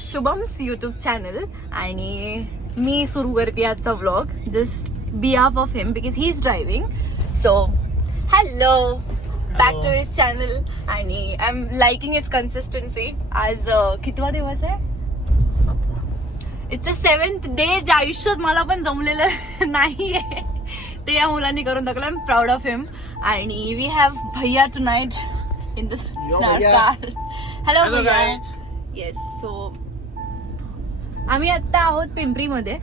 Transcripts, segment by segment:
Shubham's YouTube channel आणि मी सुरू करते आजचा vlog just behalf of him because he is driving. So hello, back to his channel आणि I am liking his consistency. आज कितवा दिवस आहे? इट्स अ 7th डे जे आयुष्यात मला पण जमलेलं नाहीये ते या मुलांनी करून दाखवलं. I am proud of him. आणि वी हॅव भैया tonight in the car. Hello भैया. येस. सो आम्ही आता आहोत पिंपरीमध्ये.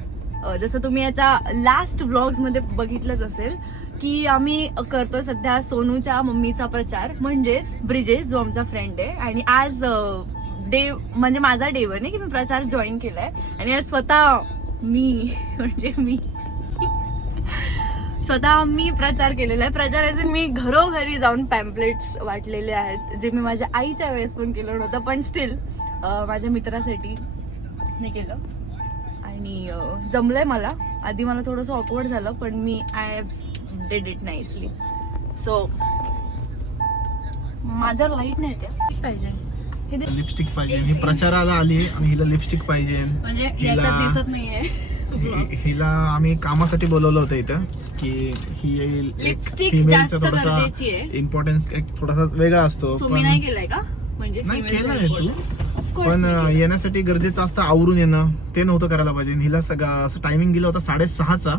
जसं तुम्ही याचा लास्ट व्लॉग्स मध्ये बघितलंच असेल की आम्ही करतोय सध्या सोनूच्या मम्मीचा प्रचार म्हणजेच ब्रिजेश जो आमचा फ्रेंड आहे. आणि आज डे म्हणजे माझा डे वन आहे की मी प्रचार जॉईन केलाय आणि आज स्वतः मी प्रचार केलेला आहे. प्रचाराचे मी घरोघरी जाऊन पॅम्पलेट्स वाटलेले आहेत जे मी माझ्या आईच्या वेळेस पण केलं नव्हतं पण स्टील माझ्या मित्रासाठी हे केलं आणि जमलंय मला. आधी मला थोडंसं ऑकवर्ड झालं पण मी I did it nicely. So माझ्यावर लाईट नाही येते पाहिजे. लिपस्टिक पाहिजे. ही प्रचाराला आली आणि हिला लिपस्टिक पाहिजे. म्हणजे याच्यात दिसत नाहीये. हिला आम्ही कामासाठी बोलवलं होतं इथं की ही लिपस्टिक जास्त गरजेची आहे. इम्पॉर्टन्स एक थोडासा वेगळा असतो. मी नाही केलाय का? म्हणजे नाही केलंय तू पण येण्यासाठी गरजेचं असतं आवरून येणं ते नव्हतं करायला पाहिजे. हिला सगळं असं टायमिंग दिला होता 6:30चा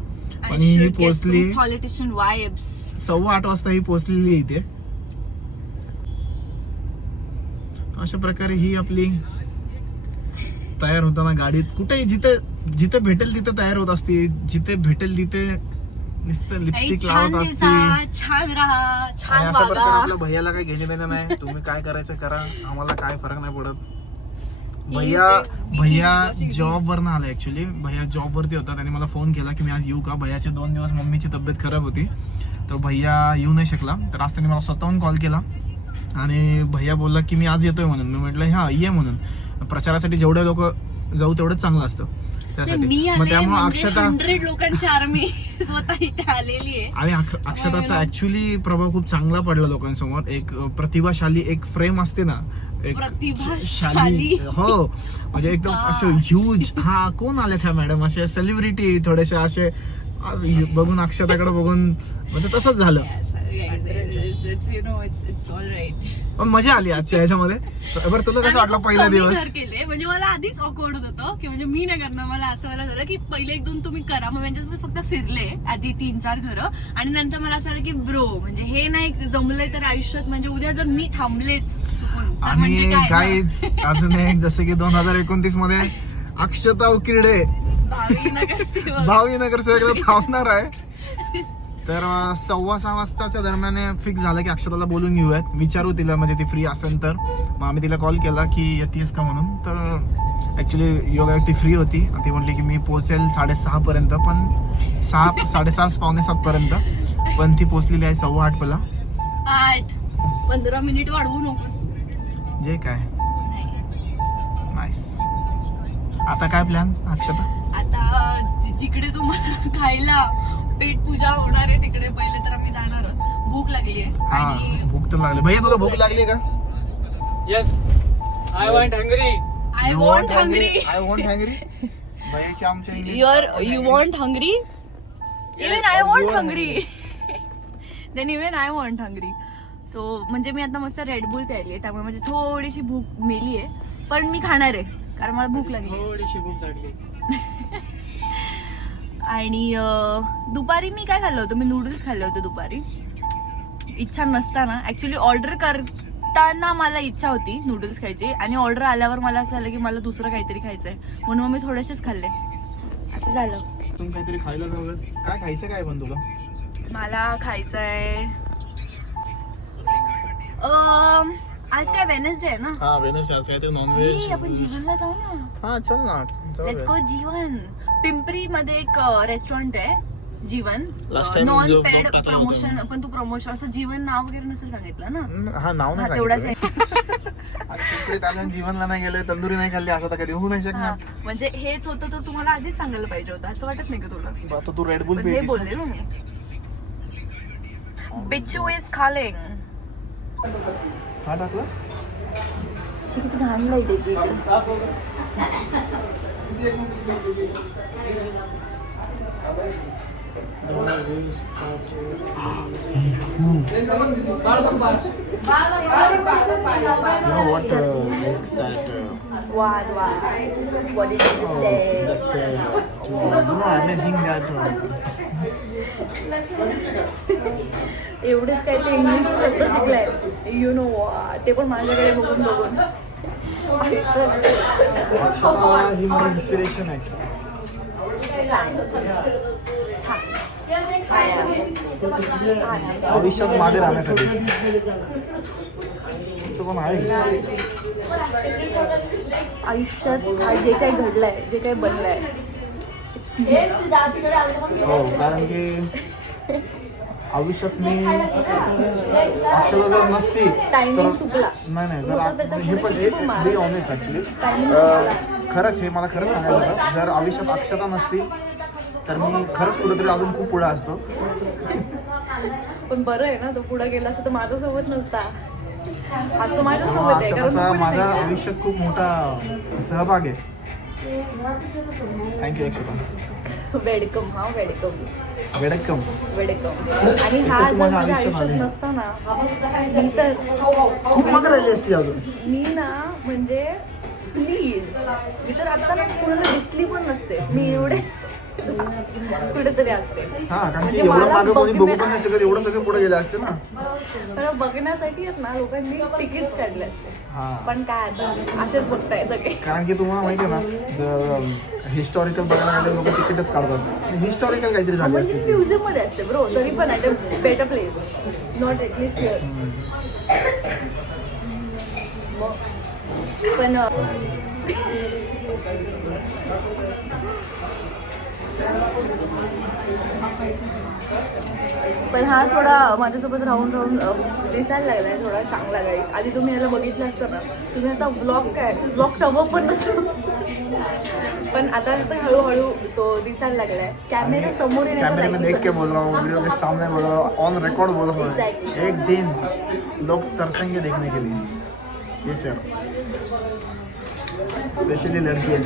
आणि ही पोहोचली पॉलिटिशियन वाइब्स 8:15 वाजता ही पोहोचलेली इथे. अशा प्रकारे ही आपली तयार होताना गाडीत कुठेही जिथे भेटेल तिथे तयार होत असते. जिथे भेटेल तिथे नुसतं लिपस्टिक लावत असते. छान राहा, छान अशा प्रकारे वागा. आपल्या भैयाला काही घेणे देणं नाही. तुम्ही काय करायचं करा, आम्हाला काय फरक नाही पडत. भैया जॉब वरनं आला. ऍक्च्युली भैया जॉब वरती होता. त्याने मला फोन केला की मी आज येऊ का. भैयाचे 2 दिवस मम्मीची तब्येत खराब होती तर भैया येऊ नाही शकला. तर आज त्याने मला स्वतःहून कॉल केला आणि भैया बोलला की मी आज येतोय म्हणून. मी म्हटलं हा ये म्हणून. प्रचारासाठी जेवढे लोक जाऊ तेवढंच चांगलं असतं त्यासाठी. मग त्यामुळे अक्षता 100 लोकांची आर्मी स्वतः इथे आलेली आहे. आणि अक्षताचा ऍक्च्युली प्रभाव खूप चांगला पडला लोकांसमोर. एक प्रतिभाशाली एक फ्रेम असते ना, एक प्रतिभाशाली. हो म्हणजे एकदम असं ह्यूज. हा कोण आले त्या मॅडम असे सेलिब्रिटी थोडेसे असे बघून अक्षताकडे बघून म्हणजे तसंच झालं. पण मजा आली आजच्या ह्याच्यामध्ये. बरं तुला कसं वाटलं पहिला दिवस? केले म्हणजे मला आधीच ऑकवर्ड होतं की म्हणजे मी नाही करणार. मला असं मला झालं की पहिले 1-2 तुम्ही करा. मग म्हणजे फक्त फिरले आधी 3-4 घरं आणि नंतर मला असं आलं की ब्रो म्हणजे हे नाही जमलंय तर आयुष्यात म्हणजे उद्या जर मी थांबलेच आणि गाईज अजून एक जसं की 2029 मध्ये अक्षता उकिरडे भावी नगरसेवक थांबणार आहे. तर 6:15 वाजताच्या दरम्यान फिक्स झालं की अक्षताला बोलून घेऊयात. विचारू तिला म्हणजे ती फ्री असेल तर. मग आम्ही तिला कॉल केला की येतेस का म्हणून. तर ऍक्च्युली योगा ती फ्री होती आणि ती म्हटली की मी पोहोचेल 6:30 पर्यंत. पण 6:30 पावणे 7 पर्यंत. पण ती पोहोचलेली आहे 8:15 ला. 15 मिनिट वाढवू नकोस जे काय. नाईस. आता काय प्लॅन अक्षता? आता जिकडे तुम्हाला खायला पेट पूजा होणार आहे तिकडे पहिले तर आम्ही जाणार. भूक लागली आहे. हा भूक तर लागली. भैया तुला भूक लागली का? Yes. I want hungry. I want hungry. I want hungry. भैयाची आमच्या English. You want hungry. Even I want hungry. Then even I want hungry. So म्हणजे मी आता मस्त रेडबुल प्यायली आहे त्यामुळे म्हणजे थोडीशी भूक मेली आहे. पण मी खाणार आहे कारण मला भूक लागली. थोडीशी भूक लागली. आणि दुपारी मी काय खाल्लं होतं? मी नूडल्स खाल्ले होते दुपारी. इच्छा नसताना ऍक्च्युली ऑर्डर करताना मला इच्छा होती नूडल्स खायची आणि ऑर्डर आल्यावर मला असं झालं की मला दुसरं काहीतरी खायचंय म्हणून मग मी थोडेसेच खाल्ले. असं झालं. तुम्ही काहीतरी खायला जाऊ. काय खायचं काय पण तुला? मला खायचंय आज काय वेडनेसडे आहे ना. हा वेडनेसडे. आज काय ते नॉनव्हेज. आपण जीवनला जाऊ ना. हा चल ना. लेट्स गो जीवन. पिंपरी मध्ये एक रेस्टॉरंट आहे जीवन. Non paid promotion. पण तू प्रमोशन असं जीवन नाव वगैरे नसेल सांगितलं ना. हा नाव नाही तेवढाच आहे. पिंपरीत आल्यानं जीवनला नाही गेले तंदुरी नाही खाल्ली असं तर कधी होऊ नाही शकणार. म्हणजे हेच होतं तर तुम्हाला आधीच सांगायला पाहिजे होतं. असं वाटत नाही का तुला? आता तू रेडबुल हे बोलले ना मी. बिच्चू इज कॉलिंग. काय टाकलं? किती घाण लाईट येते. You know what makes that What? What did you just say? just amazing that एवढेच काय ते इंग्लिश शब्द शिकलाय यु नो ते पण माझ्याकडे बघून बघून आयुष्यात ही माझी इन्स्पिरेशन आहे आयुष्यात मागे राहण्यासाठी तुमचं पण आहे आयुष्यात जे काही घडलंय जे काही बनलंय हो कारण की आयुष्यात मी अक्षरा जर नसती टायमिंग चुकला नाही होता जर त्याच्यामुळे हे पण खूप मार. बी ऑनेस्ट ॲक्च्युली टायमिंग चुकला खरंच हे मला खरंच सांगायचं होतं जर आयुष्यात अक्षता नसती तर मी खरंच कुठेतरी अजून खूप पुढे असतो पण बरं आहे ना तो पुढे गेला असता तर माझ्यासोबत नसता आज तो माझ्यासोबत आहे कारण अक्षताचा तो पुढे माझ्या नाही आयुष्यात खूप मोठा सहभाग आहे थँक्यू अक्षता वेलकम वेलकम वेडक्कम आणि हा तू जर माझ्या माझ्या आयुष्यात आयुष्यात आली. नसता ना मी तर खूप मग राहिली असती अजून मी ना म्हणजे प्लीज मी तर आता ना कोणाला दिसली पण नसते मी एवढे कुठेतरी असते हा कारण की म्हणजे एवढं मला मागं कोणी बघू बघण्या- पण नाही शकत एवढं सगळे पुढे गेले असते ना मला बघण्यासाठी आहेत ना लोकांनी तिकीट काढले असते हा पण काय आता असेच बघताय सगळे कारण की तुम्हाला माहिती आहे ना जर हिस्टॉरिकल बघायला गेले लोक तिकीटच काढतात हिस्टॉरिकल काहीतरी झाले म्हणजे असते म्युझियम मध्ये असते ब्रो तरी पण at a better place not at least here पण पण हा थोडा माझ्यासोबत राहून राहून दिसायला लागलाय थोडा चांगला गाईस आधी तुम्ही याला बघितलं असतं ना तुम्ही याचा ब्लॉग हवं पण नसतं पण आता असं हळूहळू तो दिसायला लागलाय कॅमेरा समोर कैमरे में देख के बोल रहा हूँ वीडियो के सामने बोल रहा हूँ ऑन रिकॉर्ड बोल रहा हूँ Exactly. एक दिन लोग तरसेंगे देखने के लिए ये सर स्पेशली लड़की है